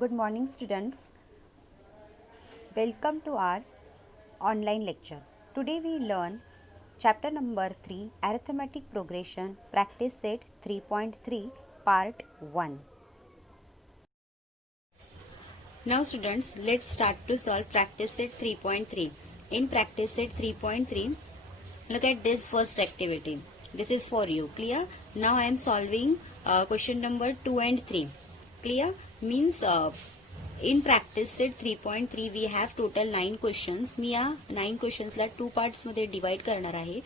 Good morning, students. Welcome to our online lecture. Today we learn chapter number 3, Arithmetic Progression, Practice Set 3.3, Part 1. Now students, let's start to solve practice set 3.3. In practice set 3.3, look at this first activity. This is for you. Clear? Now I am solving question number 2 and 3. Clear? Means in practice set 3.3 we have total 9 questions. मी या 9 क्वेश्चन्सला 2 parts मध्ये divide करणार आहे.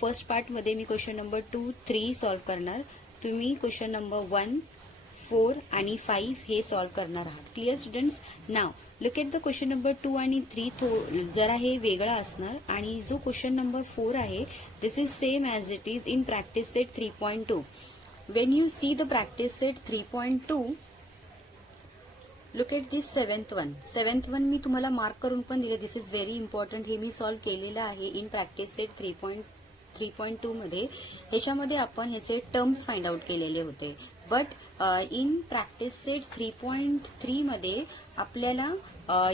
First part मध्ये मी question number 2, 3 solve करणार. तुम्ही question number 1, 4 आणि 5 हे solve करणार आहात. Clear students? Now look at the question number 2 आणि 3 जरा हे वेगळा असणार आणि जो क्वेश्चन नंबर 4 आहे this is same as it is in practice set 3.2. When you see the practice set 3.2 look at this seventh one मी तुम्हाला मार्क करून पण दिले. This is very important. हे मी सॉल्व केलेलं आहे इन प्रॅक्टिस सेट 3.2 मध्ये. ह्याच्यामध्ये आपण ह्याचे टर्म्स फाइंड आउट केलेले होते. बट इन प्रॅक्टिस सेट 3.3 मध्ये आपल्याला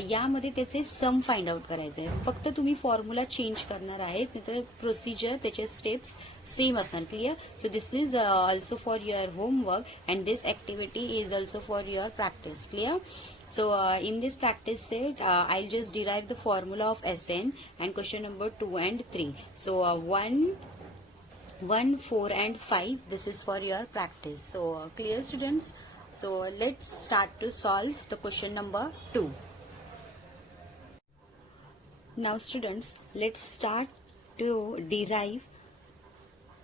यामध्ये त्याचे सम फाइंड आउट करायचे आहे. फक्त तुम्ही फॉर्म्युला चेंज करणार आहेत, नाहीतर प्रोसिजर त्याचे स्टेप्स सेम असणार. Clear? So this is also for your homework and this activity is also for your practice. Clear? So in this practice set I'll just derive the formula of Sn and question number 2 and 3. So 1, 4 and 5, this is for your practice. So clear students? So let's start to solve the question number 2. Now students, let's start to derive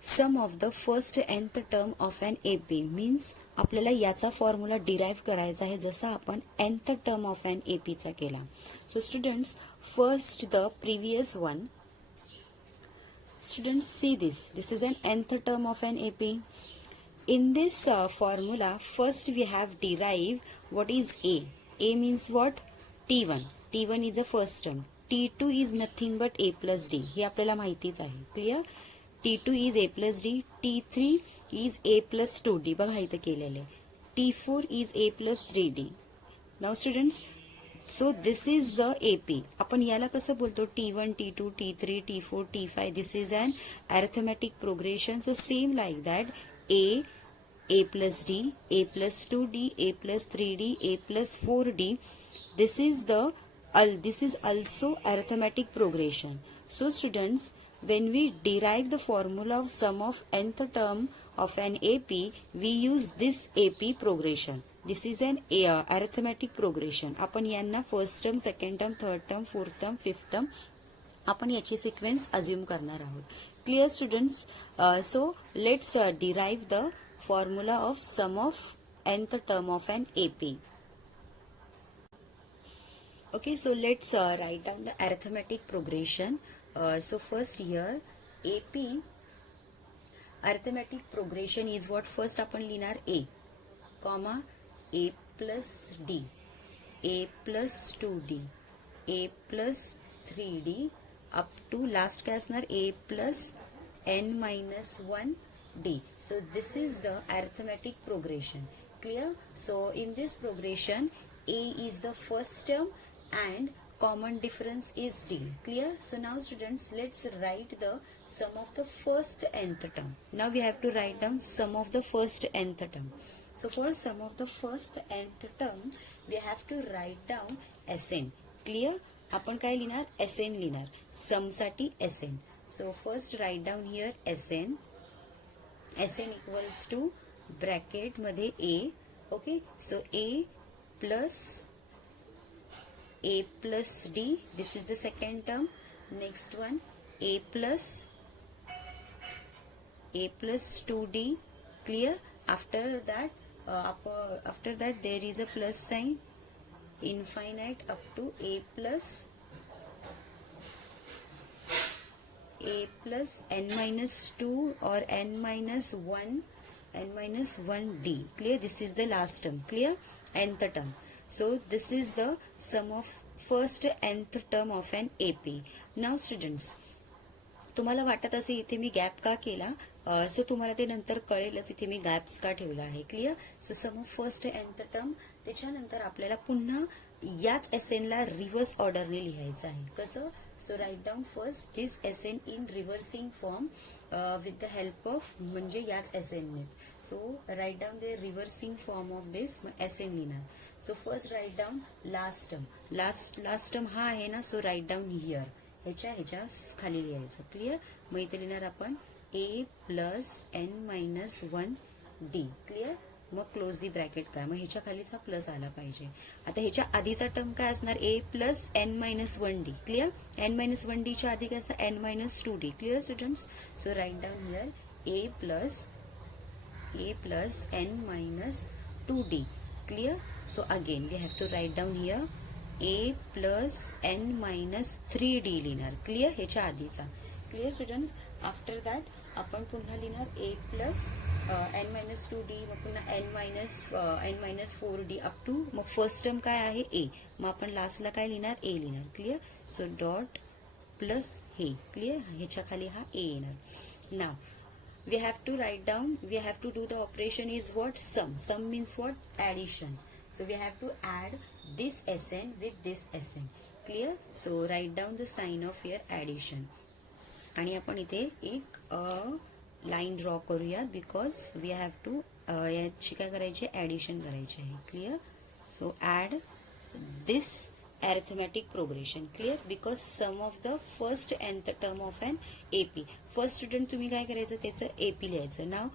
sum of the first nth term of an AP. Means आपल्याला याचा formula derive करायचा आहे जसा आपण nth term of an AP चा केला. So students, first the previous one. Students, see this is an nth term of an AP. In this formula, first we have derived what is A. A means what? T1. T1 is a first term. T2 is nothing but A plus D. हे आपल्याला माहितीच आहे. Clear? T2 is A plus D. T3 is A plus 2D. बघा इथं केलेले. T4 is A plus 3D. Now students, so this is the AP. आपण याला कसं बोलतो? T1, T2, T3, T4, T5. This is an arithmetic progression. So same like that. A plus D, A plus 2D, A plus 3D, A plus 4D. This is also arithmetic progression. So students, when we derive the formula of sum of nth term of an AP, we use this AP progression. This is an arithmetic progression. आपण यांना first term, second term, third term, fourth term, fifth term आपण याची sequence assume करणार आहोत. Clear students? So let's derive the formula of sum of nth term of an AP. Okay, so let's write down the arithmetic progression. So first here AP arithmetic progression is what? First आपण लिहिणार A, comma A plus D, A plus 2D, A plus 3D up to last काय असणार? A plus n minus 1 D. So this is the arithmetic progression. Clear? So in this progression A is the first term and common difference is D. Clear? So now students, let's write the sum of the first nth term. Now we have to write down sum of the first nth term. So for sum of the first nth term we have to write down Sn. Clear? आपण काय लिहिणार? Sn लिहिणार. सम साठी Sn. So first write down here Sn. Sn equals to bracket मध्ये A. Okay, so A plus D. This is the second term. Next one A plus 2D. Clear? After that there is a plus sign, infinite up to A plus n minus 2 or n minus 1 D. Clear? This is the last term. Clear? Nth term. So this is the sum of first nth term of an AP. Now students, तुम्हाला वाटत असे इथे मी gap का केला? So तुम्हाला ते नंतर कळेलच इथे मी गॅप्स का ठेवला आहे. Clear? So sum of first nth term, ह्याच्यानंतर आपल्याला पुन्हा याच एसएनला रिव्हर्स ऑर्डरने लिहायचं आहे. कसं? So write down first this SN in reversing form with the help of, म्हणजे याच एसएननेच. So write down the reversing form of this SN लिहिणार. So first write down last term. Last term हा आहे ना, सो राईट डाऊन हिअर. ह्याच्या खाली लिहायचं. क्लिअर? मग इथे लिहिणार आपण A plus N minus 1 D. Clear? मग क्लोज दी ब्रॅकेट करा. मग ह्याच्या खालीच हा प्लस आला पाहिजे. आता ह्याच्या आधीचा टर्म काय असणार? A plus N minus 1 D. Clear? N minus 1 डीच्या आधी काय असणार? N minus 2 d. Clear students? So write down here a plus N minus 2 d. Clear? So again we have to write down here a plus N minus 3 d लिहिणार. Clear? ह्याच्या आधीचा. Clear students? After that आपण पुन्हा लिहिणार a plus N minus 2 d, मग पुन्हा n minus 4 D up to, मग first term काय आहे? ए. मग आपण लास्टला काय लिहिणार? ए लिहिणार. क्लिअर? सो डॉट प्लस हे. क्लिअर? ह्याच्या खाली हा ए येणार. नाव we have to write down, we have to do the operation is what? Sum means what? Addition. So we have to add this SN with this SN. Clear? So write down the sign of your addition. आणि आपण इथे एक line draw करूयात, because we have to याची काय करायची? Addition करायची आहे. Clear? So add this arithmetic progression. Clear? Because sum of the first nth term of an AP. First student तुम्ही काय करायचं? त्याचं AP लिहायचं. नाव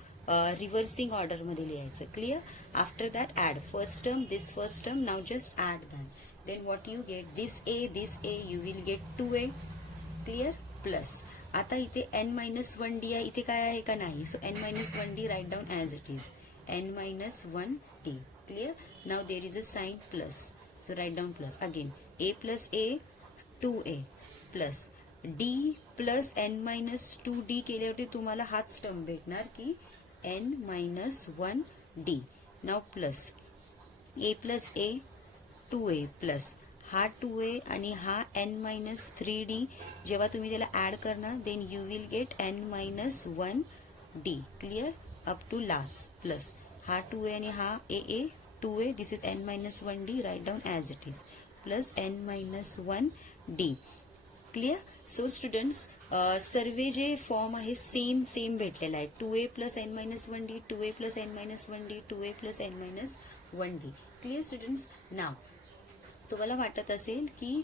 रिव्हर्सिंग ऑर्डर मध्ये लिहायचं. Clear? After that add first term, this first term. Now just add that. Then what you get? This a you will get 2a. Clear? Plus आता इथे n minus 1 D आहे. इथे काय आहे का नाही? So n minus 1 d write down as it is. n minus 1 D. Clear? Now there is a sign plus. So write down plus again. A plus A 2a plus D plus n minus 2d केल्यावरती तुम्हाला हाच term भेटणार की n minus 1d. Now plus A plus A 2a plus हा 2a आणि हा n minus 3d. जेव्हा तुम्ही त्याला ऍड करणार then you will get n minus 1d. Clear? Up to last plus हा 2a आणि हा a 2a, this is n minus 1d, write down as it is, plus n minus 1d. Clear? So students, सर्वे जे form आहे same भेटलेला आहे. 2a plus n minus 1d, 2a plus n minus 1d, 2a plus n minus 1d. Clear students? Now तुम्हाला वाटत असेल की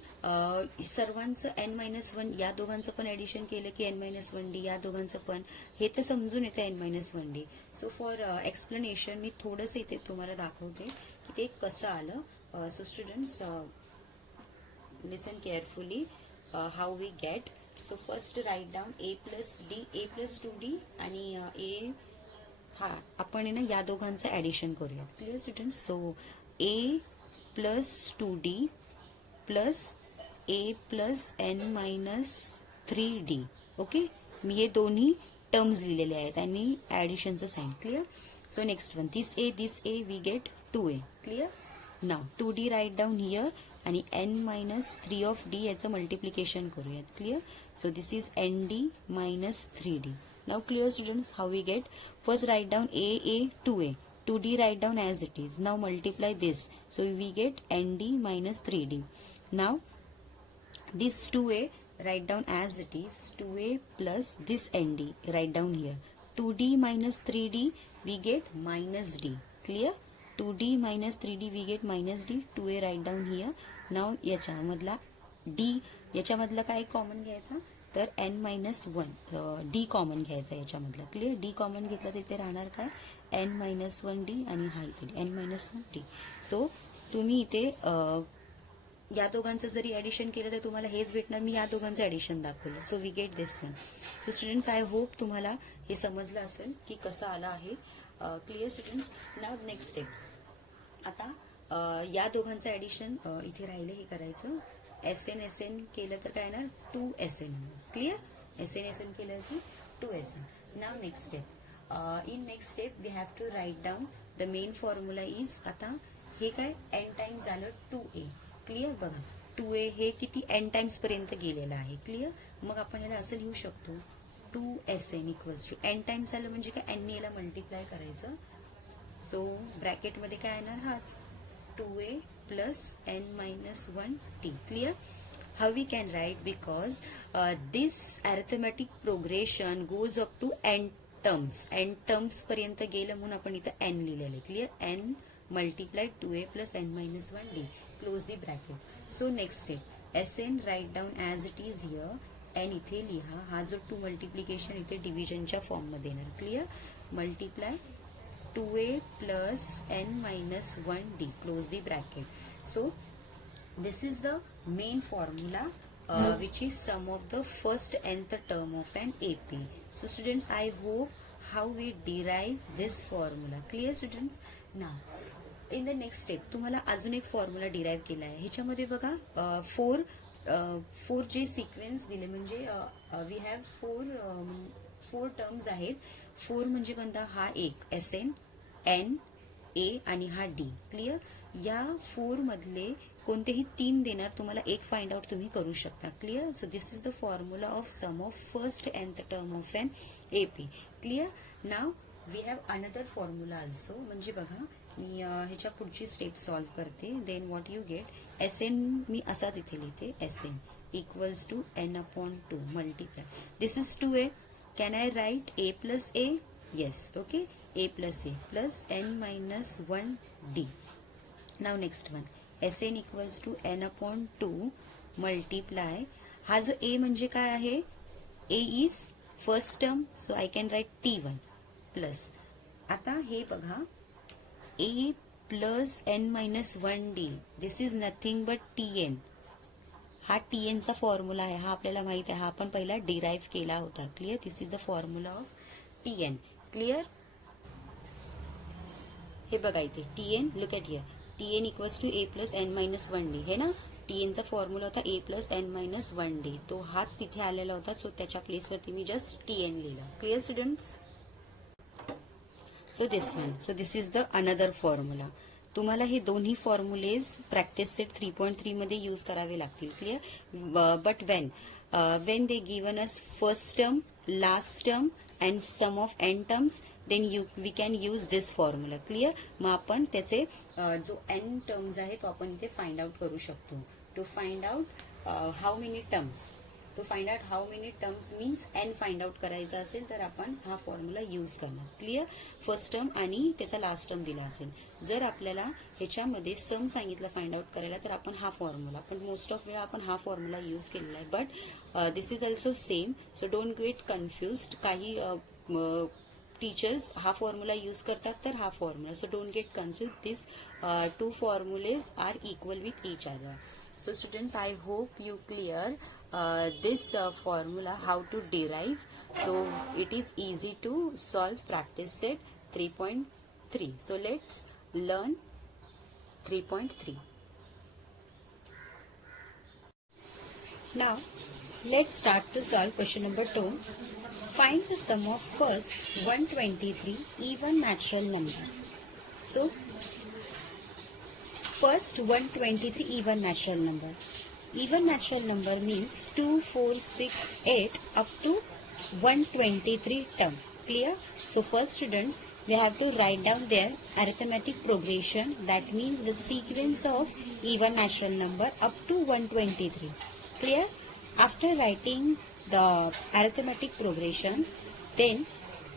सर्वांचं n minus 1 या दोघांचं पण ऍडिशन केलं की n मायनस 1d, या दोघांचं पण, हे तर समजून येतं n minus 1d. So for explanation मी थोडंसं इथे तुम्हाला दाखवते की ते कसं आलं. So students listen carefully how we get. So first write down a plus d, a plus 2d आणि a, हा आपण आहे ना या दोघांचं ऍडिशन करूया. Clear students? So a plus 2d plus a plus n minus 3d. Okay, मी हे दोन्ही टर्म्स लिहिलेले आहेत आणि ॲडिशनचं sign. Clear? So next one, this a we get 2a. Clear? Now 2d write down here आणि n minus 3 of d याचं multiplication करूयात. Clear? So this is nd minus 3d. Now clear students? How we get? First write down a 2a, 2d write down as it is. Now multiply this. So we get nd minus 3d. Now this 2a write down as it is. 2a plus this nd write down here. 2d minus 3d we get minus d. Clear? 2d minus 3d we get minus d. 2a write down here. Now याच्यामधला d, याच्यामधला काय common घ्यायचा? तर n minus 1 d common घ्यायचा याच्यामधला. Clear? d common घेतला तिथे राहणार काय? n minus 1d आणि हा इथे n मायनस 1d. सो तुम्ही इथे या दोघांचं जरी ॲडिशन केलं तर तुम्हाला हेच भेटणार. मी या दोघांचं ॲडिशन दाखवलं. So we get this one. So students, I hope तुम्हाला हे समजलं असेल की कसं आलं आहे. Clear students? Now next step. आता या दोघांचं ॲडिशन इथे राहिलं हे करायचं. SN केलं तर काय येणार? 2SN. क्लिअर? SN केलं की 2SN. Now next step. In next step we have to write down the main formula is, आता हे काय n टाइम्स झालं 2a. क्लिअर? बघा 2a हे किती n टाइम्स पर्यंत गेलेलं आहे. क्लिअर? मग आपण याला असं लिहू शकतो 2SN equals to n times झालं म्हणजे काय? n ने याला मल्टिप्लाय करायचं. सो ब्रॅकेटमध्ये काय येणार? हाच 2a plus n minus 1t. Clear? How we can write? Because this arithmetic progression goes up to n terms. n terms पर्यंत गेलं म्हणून आपण इथं n लिहिलेलं आहे. Clear? n multiplied 2a plus n minus 1d. Close the bracket. So next step, Sn write down as it is here. n इथे लिहा. हा जो 2 मल्टिप्लिकेशन इथे डिव्हिजनच्या फॉर्म मध्ये येणार. Clear? Multiply 2a plus n minus 1d. Close the bracket. So this is the main formula which is sum of the first nth term of an AP. So students, I hope how we derive this formula. Clear students? Now in the next step तुम्हाला अजून एक formula derive केला आहे. ह्याच्यामध्ये बघा four जे sequence दिले म्हणजे वी हॅव फोर टर्म्स आहेत. फोर म्हणजे कोणता? हा एक Sn, n, a आणि हा d. क्लिअर? या फोर मधले कोणतेही तीन देणार तुम्हाला एक फाइंड आउट तुम्ही करू शकता. Clear? So this is the formula of sum of first nth term of an AP. Clear? Now we have another formula also. म्हणजे बघा मी ह्याच्या पुढची स्टेप सॉल्व्ह करते. Then what you get, Sn मी असाच इथे लिहिते. Sn equals to n upon 2 multiply. This is 2a. Can I write a plus a? Yes. Okay. a plus a plus n minus 1d. Now next one, Sn equals to n upon 2 multiply. हा जो a म्हणजे काय आहे? a is first term, so I can write t1 plus. आता हे बघा, a plus n minus 1d. This is nothing but tn. हा tn चा फॉर्म्युला आहे. हा आपल्याला माहित आहे. हा आपण पहिला डिराईव्ह केला होता. Clear? This is the formula of tn. Clear? हे बघा इथे tn. Look at here. tn equals to a plus n minus 1d है ना. tn चा फॉर्म्युला होता a plus n minus 1d. तो हाच तिथे आलेला होता. सो त्याच्या प्लेसवरती मी जस्ट tn लिहिला. Clear students? So this one. So this is the another formula. तुम्हाला हे दोन्ही फॉर्म्युलेज प्रॅक्टिस सेट 3.3 मध्ये यूज करावे लागतील. Clear? But when they given us first term, last term and sum of n terms, then we can use this formula. Clear? मग आपण त्याचे जो एन टर्म्स आहे तो आपण इथे फाइंड आउट करू शकतो. To find out how many terms, to find out how many terms means n find out करायचा असेल तर आपण हा फॉर्म्युला यूज करणार. क्लिअर? फर्स्ट टर्म आणि त्याचा लास्ट टर्म दिला असेल. जर आपल्याला ह्याच्यामध्ये सम सांगितलं फाइंड आउट करायला तर आपण हा फॉर्म्युला, पण मोस्ट ऑफ वेळा आपण हा फॉर्म्युला यूज केलेला आहे. But this is also same, so don't get confused. काही टीचर्स हा फॉर्म्युला यूज करतात तर हा formula. So don't get confuse. This two formulae are equal with each other. So students, I hope you clear this formula how to derive. So it is easy to solve practice set 3.3. So let's learn 3.3. Now let's start to solve question number 2. Find the sum of first 123 even natural number. So first 123 even natural number. Even natural number means 2, 4, 6, 8 up to 123 term. Clear? So first students, we have to write down their arithmetic progression. That means the sequence of even natural number up to 123. Clear? After writing the arithmetic progression, then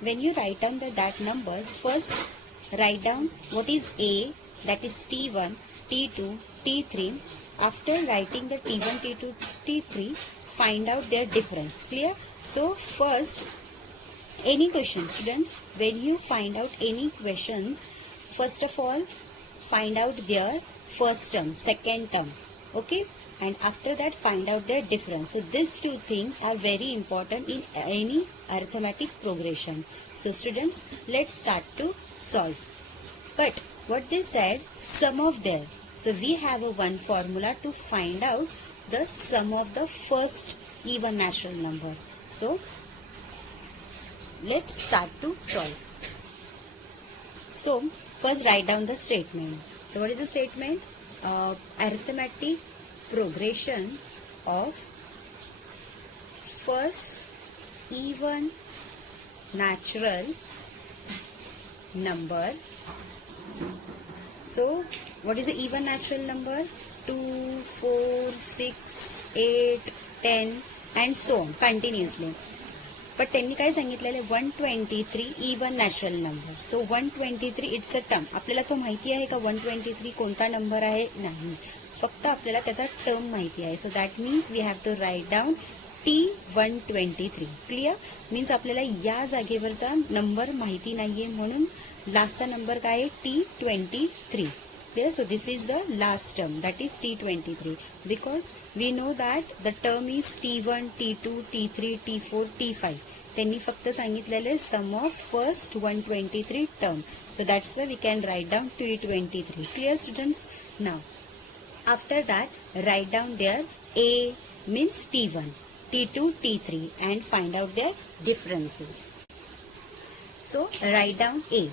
when you write down that numbers, first write down what is A, that is T1, T2, T3. After writing the T1, T2, T3, find out their difference. Clear? So first, any question students, when you find out any questions, first of all find out their first term, second term. Okay? And after that find out their difference. So these two things are very important in any arithmetic progression. So students, let's start to solve. But what they said, sum of their. So we have a one formula to find out the sum of the first even natural number. So let's start to solve. So first write down the statement. So what is the statement? Arithmetic progression of first even natural number So what is the even natural number? 2, 4, 6, 8, 10 and so on continuously. पण त्यांनी काय सांगितलेलं आहे 123 even natural number. So 123 it's a term. आपल्याला तो माहिती आहे का 123 कोणता नंबर आहे? नाही, फक्त आपल्याला त्याचा टर्म माहिती आहे. So that means we have to write down T123. Clear? Means आपल्याला या जागेवरचा नंबर माहिती नाहीये म्हणून लास्टचा नंबर काय आहे? T23. Clear? So this is the last term, that is T23, because we know that the term is T1, T2, T3, T4, T5. त्यांनी फक्त सांगितलेले sum of first 123 term. So that's why we can write down T23. Clear students? Now after that write down their A means T1, T2, T3 and find out their differences. So write down A.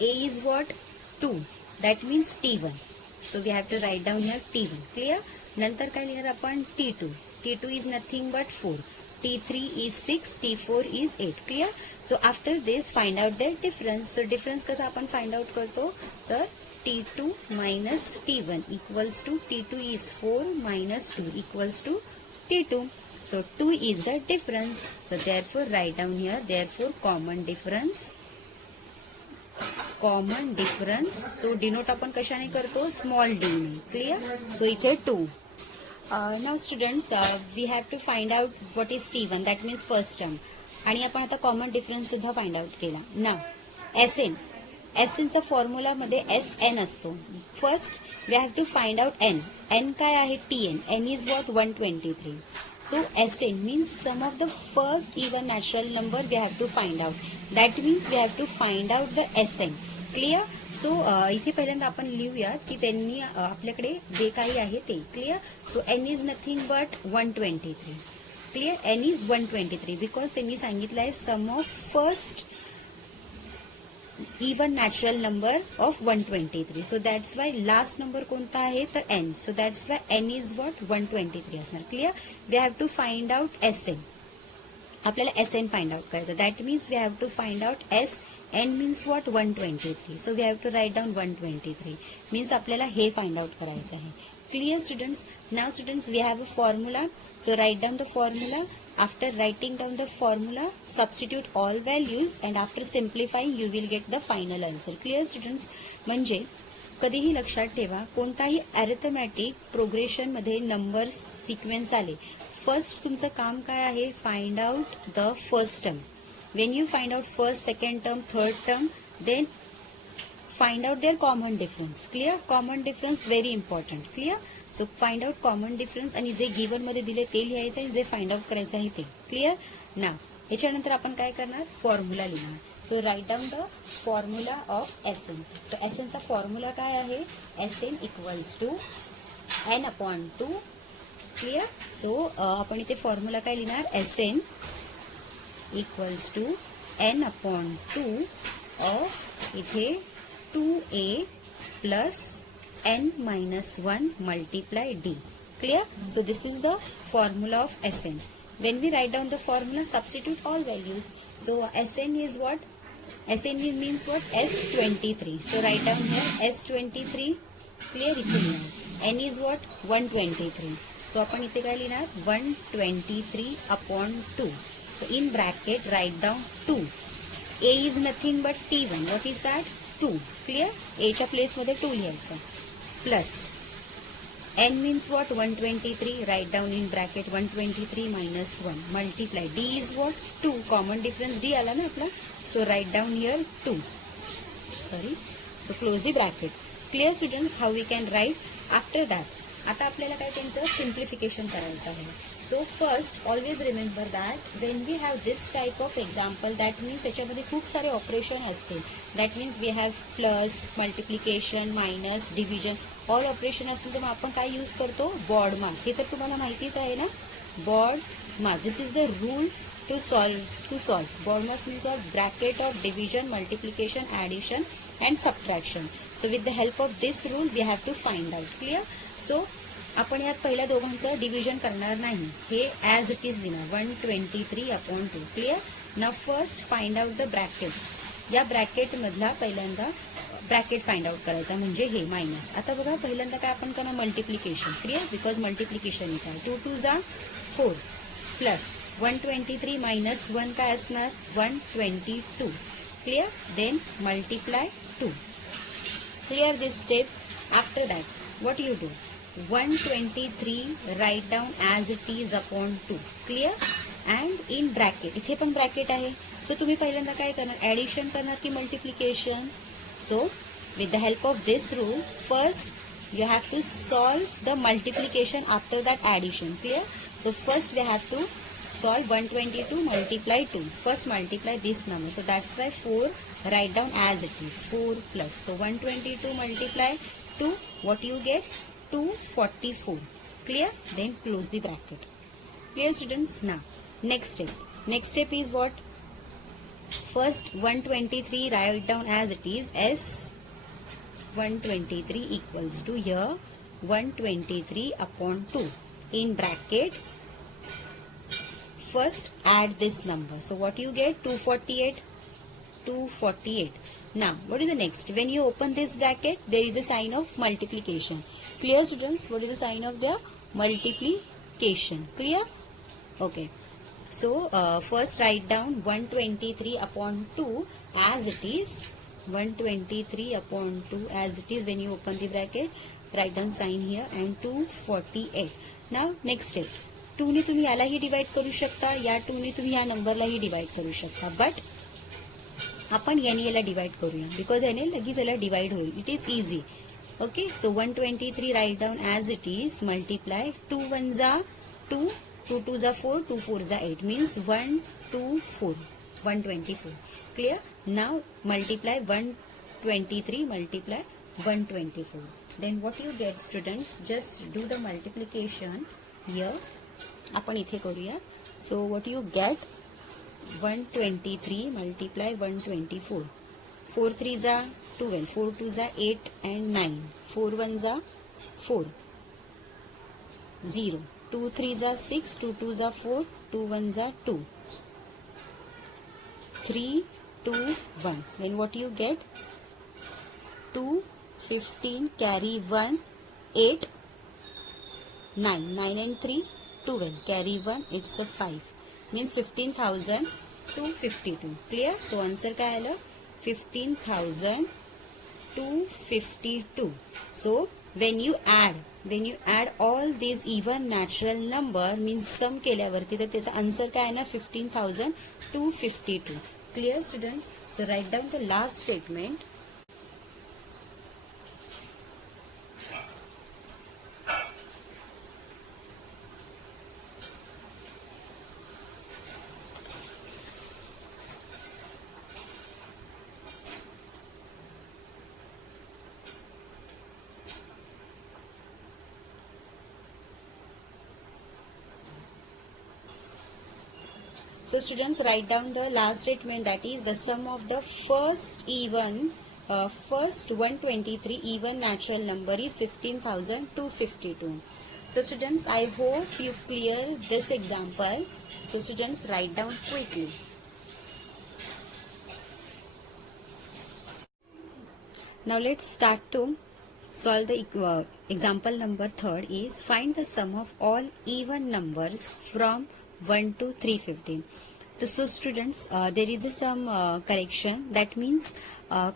A is what? 2. That means T1. So we have to write down here T1. Clear? नंतर काय लिहिणार आपण? T2. T2 is nothing but 4. T3 is 6. T4 is 8. Clear? So after this find out their difference. So difference कसा आपण find out करतो? तर T2 minus T1 equals to T2 is 4 minus 2 equals to T2. So 2 is the difference. So therefore write down here, therefore common difference. Common difference. So denote आपण कशाने करतो? Small d ने. Clear? So इथे 2. Now students we have to find out what is T1, that means first term. आणि आपण आता common difference सुद्धा find out केला. Now SN. SNचा फॉर्म्युलामध्ये SN असतो. First we have to find out N. N काय आहे? TN. N is what? 123. So SN means sum of the first even natural number we have to find out. That means we have to find out the SN. Clear? So इथे पहिल्यांदा आपण लिहूया की त्यांनी आपल्याकडे जे काही आहे ते. Clear? So N is nothing but 123. Clear? N is 123 because त्यांनी सांगितलं आहे sum of first even natural number of 123. So that's why last number कोणता आहे? तर N. So that's why N is what? 123 असणार. Clear? We have to find out SN. आपल्याला SN find out करायचं. That means we have to find out N means what? 123. So we have to write down 123. Means आपल्याला हे find out करायचं आहे. Clear students? Now students we have a formula. So write down the formula. After writing down the formula, substitute all values and after simplifying you will get the final answer. Clear students? म्हणजे कधीही लक्षात ठेवा कोणताही arithmetic progression मध्ये numbers sequence आले, first तुमचं काम काय आहे? Find out the first term. When you find out first, second term, third term, then find out their common difference. Clear? Common difference very important. Clear? So find out common difference आणि जे given मध्ये दिले ते लिहायचं आहे, जे find out करायचं आहे ते. क्लिअर? ना ह्याच्यानंतर आपण काय करणार? फॉर्म्युला लिहिणार. So write down the formula of SN. So SNचा फॉर्म्युला काय आहे? SN equals to N/2. Clear? So आपण इथे फॉर्म्युला काय लिहिणार? SN equals to N/2 of इथे 2A plus N-1 multiply D. Clear? So this is the formula of SN. When we write down the formula, substitute all values. So SN is what? SN means what? S23. So write down here S23. Clear? N is what? 123. So आपण इथे काय लिहिणार? 123/2. So in bracket write down 2. A is nothing but T1. What is that? 2. Clear? एच्या प्लेसमध्ये 2 लिहायचं. Plus N means what? 123. Write down in bracket 123 minus 1 multiply. D is what? 2. Common difference D आला ना आपला. So write down here 2. Sorry. So close the bracket. Clear students? How we can write? After that आता आपल्याला काय त्यांचं simplification करायचं आहे. So first always remember that when we have this type of example, that means त्याच्यामध्ये खूप सारे operation असतील. That means we have plus, multiplication, minus, division, all operation असतील. तर मग आपण काय यूज करतो? BODMAS. हे तर तुम्हाला माहितीच आहे ना, BODMAS. This is the rule to solve. BODMAS means what? Bracket of division, multiplication, addition and subtraction. So with the help of this rule we have to find out. Clear? So आपण यात पहिल्या दोघांचं division करणार नाही, हे as it is लिहिणार 123/2. Clear? Now first find out the brackets. या bracket मधला पहिल्यांदा ब्रॅकेट फाइंड आउट करायचा म्हणजे हे मायनस. आता बघा पहिल्यांदा काय आपण करणार मल्टिप्लिकेशन. क्लिअर, बिकॉज मल्टिप्लिकेशन इथे आहे. 2 2 जा 4 प्लस 123 मायनस 1 काय असणार 122. Clear, then multiply 2. Clear this step. After that what you do 123 write down as it is upon 2. Clear, and in bracket इथे पण ब्रॅकेट आहे. सो तुम्ही पहिल्यांदा काय करणार ॲडिशन करणार की multiplication. So with the help of this rule, first you have to solve the multiplication after that addition. Clear? So first we have to solve 122 multiply 2. First multiply this number. So that's why 4 write down as it is. 4 plus. So 122 multiply 2. What you get? 244. Clear? Then close the bracket. Clear students? Now next step. Next step is what? First 123 write down as it is. S 123 equals to here 123 upon 2. In bracket first add this number. So what you get 248. 248. Now what is the next? When you open this bracket there is a sign of multiplication. Clear students? What is the sign of the multiplication? Clear? Okay. So first write down 123 upon 2 as it is. 123 upon 2 as it is. When you open the bracket, write down sign here and 248. Now next step. 2 ने तुम्ही यालाही divide करू शकता, या 2 ने तुम्ही या नंबरलाही divide करू शकता. बट आपण याने याला डिवाइड करूया बिकॉज याने लगेच याला डिवाइड होईल. It is easy. Okay, so 123 write down as it is. Multiply 2 1 जा 2. 2 2 जा 4, 2 4 जा 8 means 124, 124. Clear? Now multiply 123 multiply 124. Then what you get students? Just do the multiplication here. आपण इथे करूया. So what you get? 123 multiply 124. 4 3 जा 12, 4 2 जा 8 and 9, 4 1 जा 4, 0. 2 3 जा 6, 2 2 जा 4, 2 1 जा 2, 3 2 1. Then what you get? 2 15 carry 1 8 9, 9 and 3 12 carry 1, it's a 5 means 15,252. Clear? So answer काय आलं 15,252. So when you add all these even natural number means sum केल्यावरती तर त्याचा आन्सर काय आहे ना 15,252. Clear students? So write down the last statement. So students, write down the last statement, that is the sum of the first 123 even natural number is 15,252. So students, I hope you clear this example. So students, write down quickly. Now let's start to solve the example number 3rd is find the sum of all even numbers from 1 to 350. So students, there is some correction. That means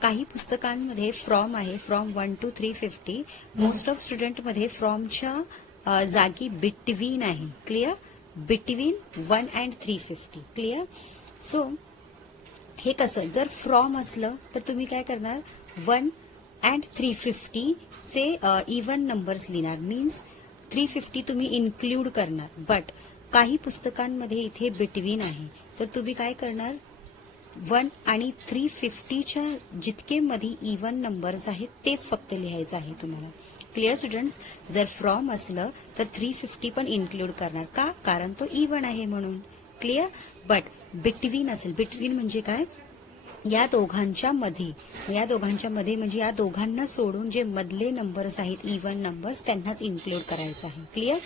काही पुस्तकांमध्ये from आहे from 1 to 350. Most of student मध्ये फ्रॉमच्या जागी between आहे. Clear? Between 1 and 350. Clear? So हे कसं, जर from असलं तर तुम्ही काय करणार 1 and 350 चे इवन नंबर्स लिहिणार. मीन्स 350 तुम्ही इन्क्लूड करणार. बट काही पुस्तकांमध्ये इथे बिटवीन आहे तर तुम्ही काय करणार 1 आणि 350च्या जितके मध्ये इवन नंबर्स आहेत तेच फक्त लिहायचं आहे तुम्हाला. Clear students? जर फ्रॉम असलं तर 350 पण इन्क्लूड करणार. का? कारण तो इवन आहे म्हणून. क्लिअर? बट बिटवीन असेल, बिटवीन म्हणजे काय, या दोघांच्या मध्ये म्हणजे या दोघांना सोडून जे मधले नंबर्स आहेत इवन नंबर्स त्यांनाच इन्क्लूड करायचं आहे. क्लिअर?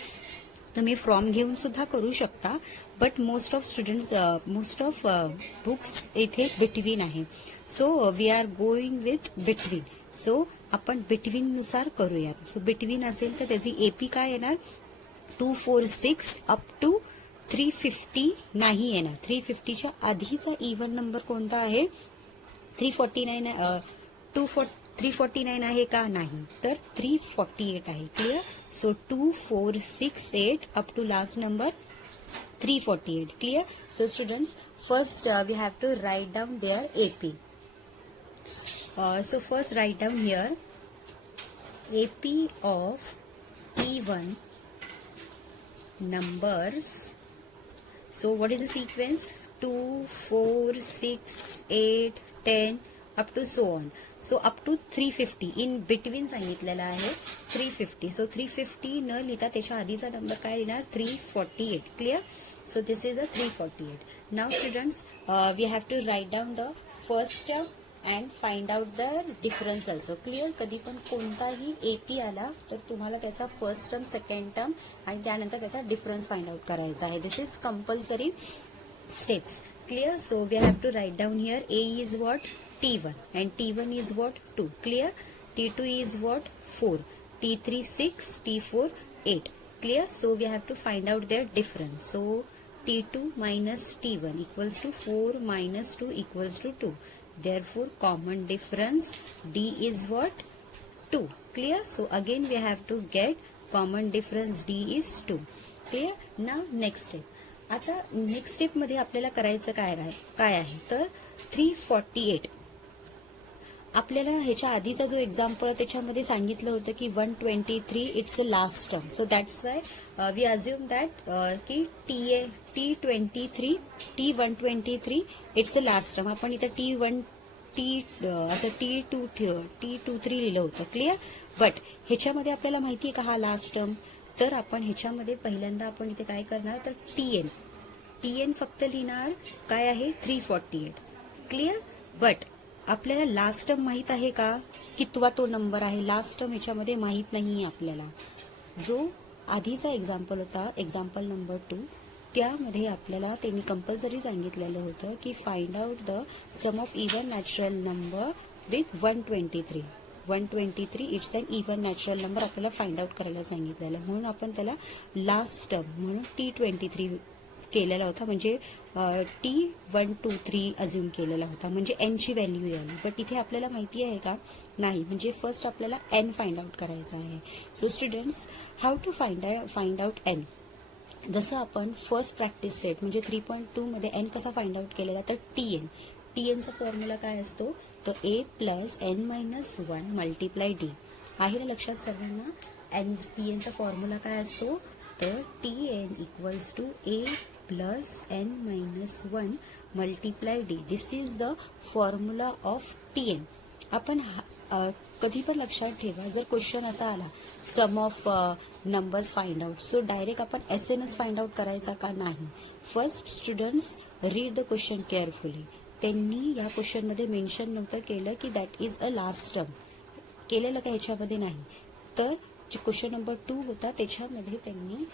तुम्ही फ्रॉम घेऊन सुद्धा करू शकता, बट मोस्ट ऑफ बुक्स इथे बिटवीन आहे. So we are going with between. So आपण बिटवीन नुसार करूया. सो बिटवीन असेल तर त्याची एपी काय येणार, 246 अप टू 350 नाही येणार. 350च्या आधीचा इव्हन नंबर कोणता आहे, 349 आहे का, नाही, तर 348 आहे. Clear. So 2468 up to last number 348. Clear. So students, first we have to write down their AP. So first write down here AP of T1 numbers. So what is the sequence? 2, 4, 6, 8, 10 up to so on. So up to 350 in between सांगितलेला आहे 350. So 350 न लिहिता त्याच्या आधीचा number काय लिहिणार, 348. Clear. So this is a 348. Now students, we have to write down the first term and find out the difference also. Clear. कधी पण कोणताही AP आला तर तुम्हाला त्याचा फर्स्ट टर्म, सेकंड टर्म आणि त्यानंतर त्याचा डिफरन्स फाइंड आउट करायचा आहे. This is compulsory steps. Clear. So we have to write down here A is what, T1, and T1 is what, 2. Clear. T2 is what, 4. T3 6, T4 8. Clear. So we have to find out their difference. So T2 minus T1 equals to 4 minus 2 equals to 2. Therefore common difference D is what, 2. Clear. So again we have to get common difference D is 2. Clear. Now next step. आता next step मध्ये आपल्याला करायचं काय आहे तर 348. आपल्याला ह्याच्या आधीचा जो एक्झाम्पल त्याच्यामध्ये सांगितलं होतं की 123 it's a last term. So that's why we assume that की T123 it's a last term. आपण इथं T23 लिहिलं होतं. क्लिअर. बट ह्याच्यामध्ये आपल्याला माहिती आहे का हा लास्ट टर्म, तर आपण ह्याच्यामध्ये पहिल्यांदा आपण इथे काय करणार तर TN फक्त लिहिणार काय आहे 348. क्लिअर. बट आपल्याला लास्ट टर्म माहित आहे का, कितवा तो नंबर आहे, लास्ट टर्म ह्याच्यामध्ये माहित नाही आपल्याला. जो आधीचा एक्झाम्पल होता, एक्झाम्पल नंबर 2, त्यामध्ये आपल्याला त्यांनी कंपल्सरी सांगितलेलं होतं की find out the sum of even natural number with 123 it's an even natural number आपल्याला फाइंड आउट करायला सांगितलेलं. म्हणून आपण त्याला लास्ट टर्म म्हणून T23 केलेला होता, म्हणजे T123 अज्युम केलेला होता, म्हणजे N ची व्हॅल्यू आली. बट इथे आपल्याला माहिती आहे का, नाही, म्हणजे फर्स्ट आपल्याला N फाइंड आउट करायचा आहे. So students, how to find out N. जसं आपण फर्स्ट प्रॅक्टिस सेट म्हणजे 3.2 मध्ये N कसा फाइंड आउट केलेला तर TNचा फॉर्म्युला काय असतो तर A plus N minus 1 multiply D. आहे ना लक्षात सर्वांना. TNचा फॉर्म्युला काय असतो तर TN equals to A plus N minus 1 multiply D. This is the formula of TN. आपण कधी पण लक्षात ठेवा, जर क्वेश्चन असा आला sum of numbers find out, so direct आपण SNच फाइंड आउट करायचा का, नाही. First students read the question carefully. त्यांनी या क्वेश्चनमध्ये मेन्शन नव्हतं केलं की that is a last term, केलेलं का ह्याच्यामध्ये नाही. तर जे क्वेश्चन नंबर 2 होता त्याच्यामध्ये त्यांनी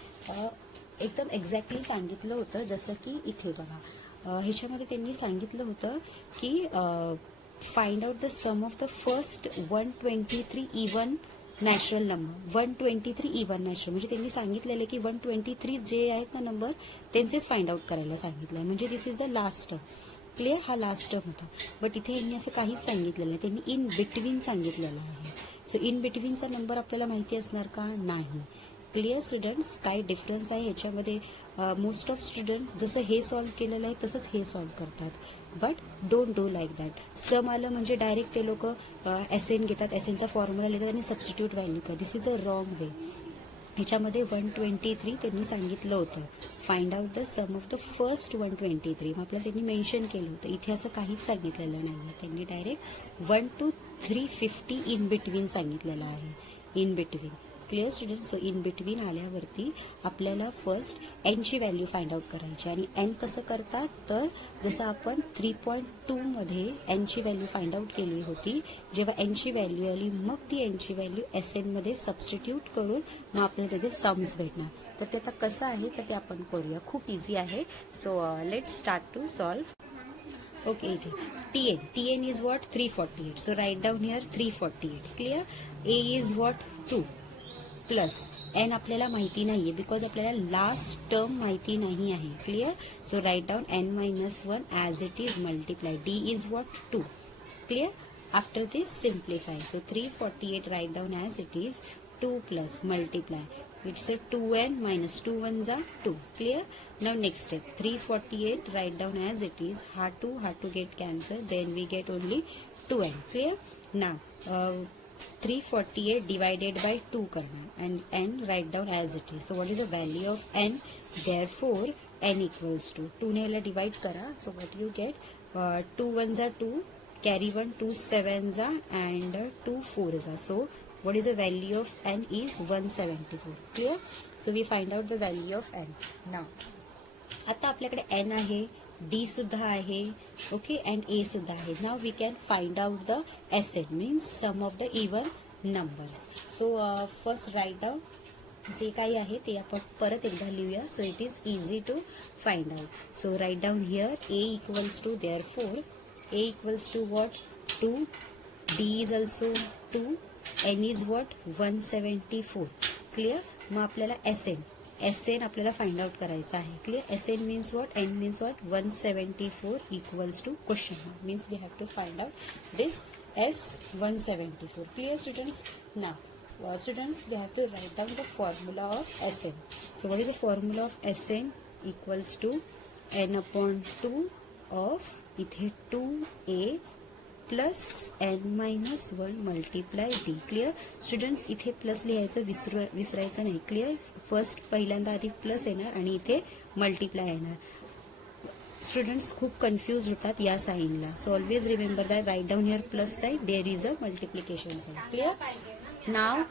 एकदम एक्झॅक्टली सांगितलं होतं, जसं की इथे बघा ह्याच्यामध्ये त्यांनी सांगितलं होतं की find out the sum of the first 123 even natural number. 123 even natural म्हणजे त्यांनी सांगितलेलं की 123 जे आहेत ना नंबर त्यांचेच फाइंड आउट करायला सांगितलं, म्हणजे this is the last term. Clear. हा लास्ट टर्म होता. बट इथे यांनी असं काहीच सांगितलेलं नाही, त्यांनी इन बिटवीन सांगितलेलं आहे. सो इन बिटवीनचा नंबर आपल्याला माहिती असणार का, नाही. Clear students. काय डिफरन्स आहे ह्याच्यामध्ये. मोस्ट ऑफ स्टुडंट्स जसं हे सॉल्व्ह केलेलं आहे तसंच हे सॉल्व्ह करतात, but don't do like that. Sum आलं म्हणजे डायरेक्ट ते लोक SN घेतात, SNचा फॉर्म्युला लिहितात आणि सबस्टिट्यूट व्हॅल्यू कर. This is a wrong way. ह्याच्यामध्ये 123 त्यांनी सांगितलं होतं, find out the sum of the first 123. मग आपल्याला त्यांनी मेन्शन केलं होतं. इथे असं काहीच सांगितलेलं नाही आहे, त्यांनी डायरेक्ट 1 to 350 इन बिटवीन सांगितलेलं आहे, in between. Clear student. So in between आल्यावरती आपल्याला फर्स्ट एनची व्हॅल्यू फाइंड आउट करायची. आणि एन कसं करतात तर जसं आपण 3.2मध्ये एनची व्हॅल्यू फाइंड आउट केली होती, जेव्हा एनची व्हॅल्यू आली मग ती एनची व्हॅल्यू एस एनमध्ये सबस्टिट्यूट करून मग आपल्याला त्याचे सम्स भेटणार. तर ते आता कसं आहे तर ते आपण करूया. खूप इझी आहे. So let's start to solve. Okay, इथे TN is what 348. So write down here 348. Clear. A is what 2 plus n आपल्याला माहिती नाही आहे बिकॉज आपल्याला लास्ट टर्म माहिती नाही आहे. Clear. So write down n minus 1 as it is multiply. D is what 2. Clear. After this simplify. So 348 write down as it is 2 plus multiply. It's a 2n minus 2 ones are 2. Clear. Now next step 348 write down as it is. Hard to get cancelled. Then we get only 2n. Clear. Now 348 divided by 2 करना and n write down as it is. So what is the value of n? Therefore n equals to 2 ने याला divide करा. So what you get 2 ones are 2, carry 1, 2 sevens are and 2 fours are. So what is the value of n is 174. Clear. So we find out the value of n. Now आता आपल्याकडे n आहे, D सुद्धा आहे, okay, and A सुद्धा आहे. Now we can find out the SN means sum of the even numbers. So first write down जे काही आहे ते आपण परत एकदा लिहूया. So it is easy to find out. So write down here A equals to therefore A equals to what 2, D is also 2, N is what 174. Clear. मग आपल्याला SN आपल्याला फाइंड आउट करायचं आहे. Clear. SN means what, N means what 174 equals to question mark means we have to find out this S 174. Clear students. Now students we have to write down the formula of SN. So what is the formula of SN? Equals to n upon 2 of इथे 2a plus n minus 1 multiply d. Clear students. इथे plus लिहायचं विसरायचं नाही. Clear. First पहिल्यांदा आधी plus येणार आणि इथे multiply येणार. स्टुडंट्स खूप कन्फ्यूज होतात या साईनला. So always remember that write down here plus side there is a multiplication side. Clear. Now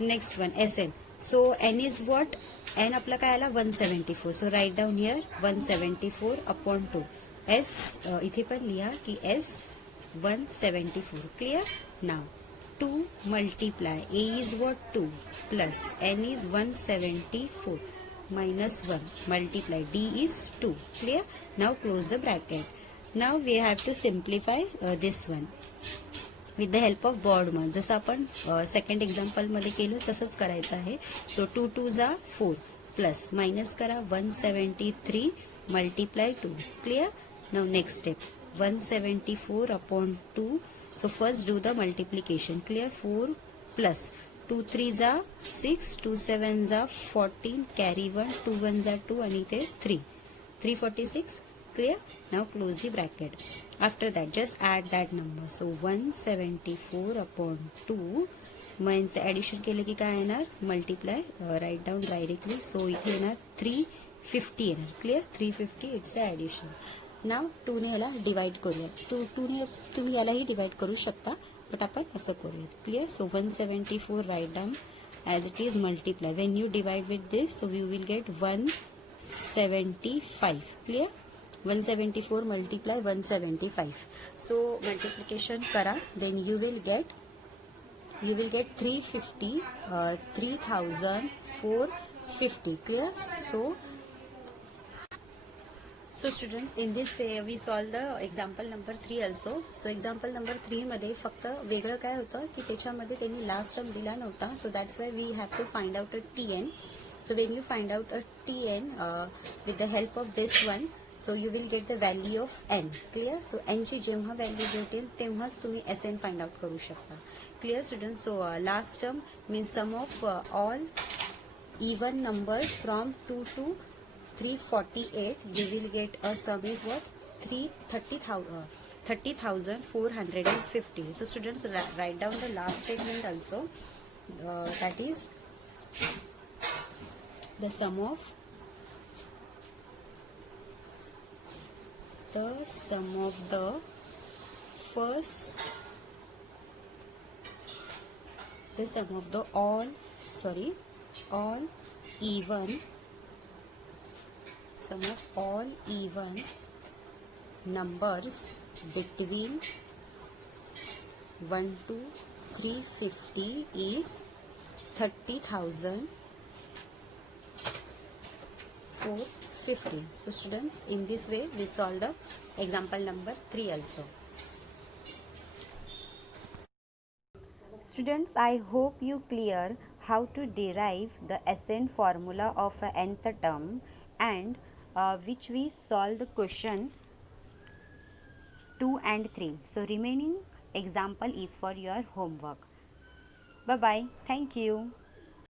next one SN. So n is what, n आपला काय आला 174. So write down here 174 upon 2. S इथे पण लिहा की S 174. Clear. Now 2 multiply A is what 2 plus N is 174 minus 1 multiply D is 2. Clear. Now close the bracket. Now we have to simplify this one with the help of BODMAS. जसं आपण second example मध्ये केलं तसंच करायचं आहे. So 2 2s are 4 plus minus करा 173 multiply 2. Clear. Now next step 174 upon 2. So first do the multiplication. Clear. 4 plus 2 3s are 6, 2 7s are 14, carry 1, 2 1s are 2 and इथे 3, 346. Clear. Now close the bracket. After that just add that number. So 174 upon 2. मग यांचं addition केलं की काय येणार multiply. Write down directly. So इथे येणार 350 येणार. Clear. 350 it's a addition. Now 2 ने याला डिवाइड करूया. 2 ने तुम्ही यालाही डिवाइड करू शकता बट आपण असं करूया. Clear. So 174 write down as it is multiply. When you divide with this so you will get 175. Clear. 174 multiply 175. So multiplication करा. Then you will get 350 3450. Clear. So students, in this way we solve the example number 3 also. So example number 3 मध्ये फक्त वेगळं काय होतं की त्याच्यामध्ये त्यांनी last term दिला नव्हता. So that's why we have to find out a TN. So when you find out a TN with the help of this one, so you will get the value of n. Clear. So n ची जेव्हा value भेटेल तेव्हाच तुम्ही SN find out करू शकता. Clear students. So last term means sum of all even numbers from 2 to 348. We will get a sum is what 30,450. So students write down the last statement also. That is the sum of the first the sum of the all even sum of all even numbers between 1 to 350 is 30,450. So students, in this way we solve the example number 3 also. Students, I hope you clear how to derive the ascent formula of a nth term, and which we solve the question 2 and 3. So remaining example is for your homework. Bye bye. Thank you.